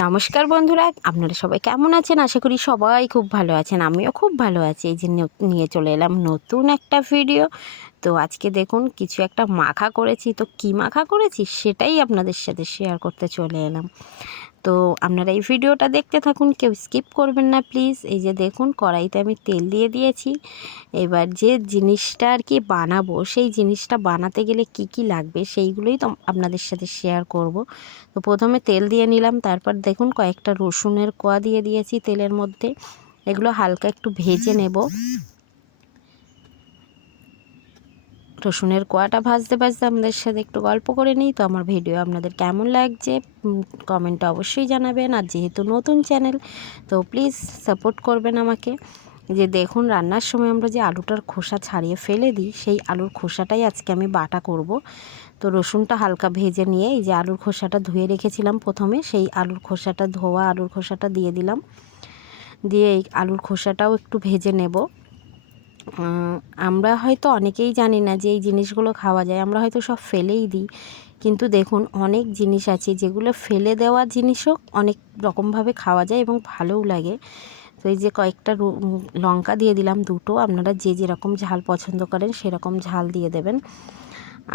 নমস্কার বন্ধুরা, আপনারা সবাই কেমন আছেন? আশা করি সবাই খুব ভালো আছেন। আমিও খুব ভালো আছি। এই যে নিয়ে চলে এলাম নতুন একটা ভিডিও। তো আজকে দেখুন কিছু একটা মাখা করেছি। তো কী মাখা করেছি সেটাই আপনাদের সাথে শেয়ার করতে চলে এলাম। তো আপনারা এই ভিডিওটা দেখতে থাকুন, কেউ স্কিপ করবেন না প্লিজ। এই যে দেখুন কড়াইতে আমি তেল দিয়ে দিয়েছি। এবার যে জিনিসটা আর কি বানাবো, সেই জিনিসটা বানাতে গেলে কি কি লাগবে সেইগুলোই তো আপনাদের সাথে শেয়ার করব। তো প্রথমে তেল দিয়ে নিলাম, তারপর দেখুন কয়েকটা রসুনের কোয়া দিয়ে দিয়েছি তেলের মধ্যে। এগুলো হালকা একটু ভেজে নেব। রসুনের কোয়াটা ভাজতে ভাজতে আপনাদের সাথে একটু গল্প করে নিই। তো আমার ভিডিও আপনাদের কেমন লাগছে কমেন্টে অবশ্যই জানাবেন। আর যেহেতু নতুন চ্যানেল, তো প্লিজ সাপোর্ট করবেন আমাকে। যে দেখুন রান্নার সময় আমরা যে আলুটার খোসা ছাড়িয়ে ফেলে দিই, সেই আলুর খোসাটাই আজকে আমি বাটা করব। তো রসুনটা হালকা ভেজে নিয়ে এই যে আলুর খোসাটা ধুয়ে রেখেছিলাম প্রথমে, সেই আলুর খোসাটা ধোয়া আলুর খোসাটা দিয়ে দিলাম। দিয়ে এই আলুর খোসাটাও একটু ভেজে নেব। আমরা হয়তো অনেকেই জানি না যে এই জিনিসগুলো খাওয়া যায়, আমরা হয়তো সব ফেলেই দিই। কিন্তু দেখুন অনেক জিনিস আছে যেগুলো ফেলে দেওয়া জিনিসও অনেক রকমভাবে খাওয়া যায় এবং ভালোও লাগে। তো এই যে কয়েকটা লঙ্কা দিয়ে দিলাম, দুটো। আপনারা যে যেরকম ঝাল পছন্দ করেন সেরকম ঝাল দিয়ে দেবেন।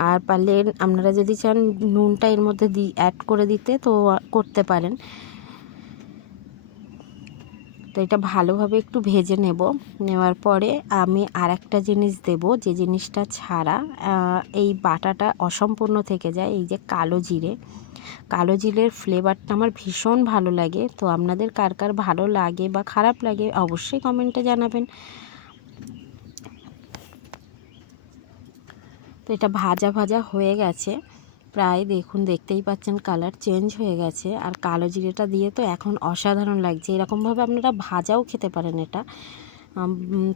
আর পারলে আপনারা যদি চান নুনটা এর মধ্যে অ্যাড করে দিতে তো করতে পারেন। তো এটা ভালোভাবে একটু ভেজে নেওয়ার পরে আমি আর একটা জিনিস দেব, যে জিনিসটা ছাড়া এই বাটাটা অসম্পূর্ণ থেকে যায়। এই যে কালো জিরের ফ্লেভারটা আমার ভীষণ ভালো লাগে। তো আপনাদের কার কার ভালো লাগে বা খারাপ লাগে অবশ্যই কমেন্টে জানাবেন। তো এটা ভাজা ভাজা হয়ে গেছে প্রায়, দেখুন দেখতেই পাচ্ছেন কালার চেঞ্জ হয়ে গেছে। আর কালো জিরেটা দিয়ে তো এখন অসাধারণ লাগছে। এরকমভাবে আপনারা ভাজাও খেতে পারেন এটা।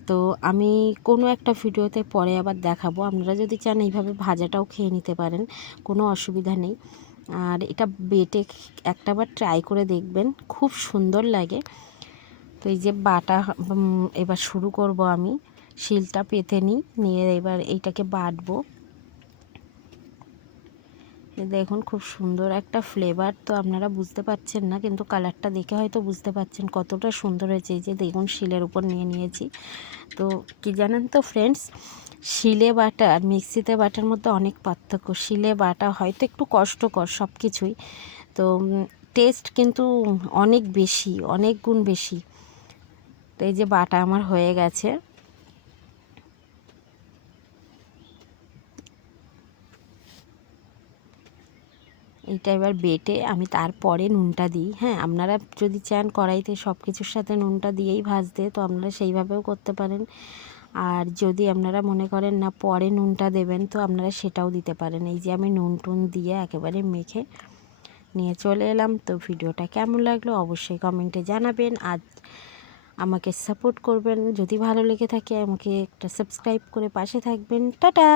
তো আমি কোনো একটা ভিডিওতে পরে আবার দেখাবো। আপনারা যদি চান এইভাবে ভাজাটাও খেয়ে নিতে পারেন, কোনো অসুবিধা নেই। আর এটা বেটে একটাবার ট্রাই করে দেখবেন, খুব সুন্দর লাগে। তো এই যে বাটা এবার শুরু করব আমি। শিলটা পেতে নিয়ে এবার এইটাকে বাটবো। দেখুন খুব সুন্দর একটা ফ্লেভার। তো আপনারা বুঝতে পারছেন না, কিন্তু কালারটা দেখে হয়তো বুঝতে পারছেন কতটা সুন্দর হয়েছে। এই যে দেখুন শিলের উপর নিয়েছি। তো কি জানেন তো ফ্রেন্ডস, শিলে বাটা আর মিক্সিতে বাটার মধ্যে অনেক পার্থক্য। শিলে বাটা হয়তো একটু কষ্টকর সব কিছুই, তো টেস্ট কিন্তু অনেক বেশি, অনেক গুণ বেশি। তো এই যে বাটা আমার হয়ে গেছে। এইটা এবার বেটে আমি তারপরে নুনটা দিই। হ্যাঁ, আপনারা যদি চান কড়াইতে সব কিছুর সাথে নুনটা দিয়েই ভাজতে, তো আপনারা সেইভাবেও করতে পারেন। আর যদি আপনারা মনে করেন না পরে নুনটা দেবেন, তো আপনারা সেটাও দিতে পারেন। এই যে আমি নুন টুন দিয়ে একেবারে মেখে নিয়ে চলে এলাম। তো ভিডিওটা কেমন লাগলো অবশ্যই কমেন্টে জানাবেন। আর আমাকে সাপোর্ট করবেন। যদি ভালো লেগে থাকে আমাকে একটা সাবস্ক্রাইব করে পাশে থাকবেন। টাটা।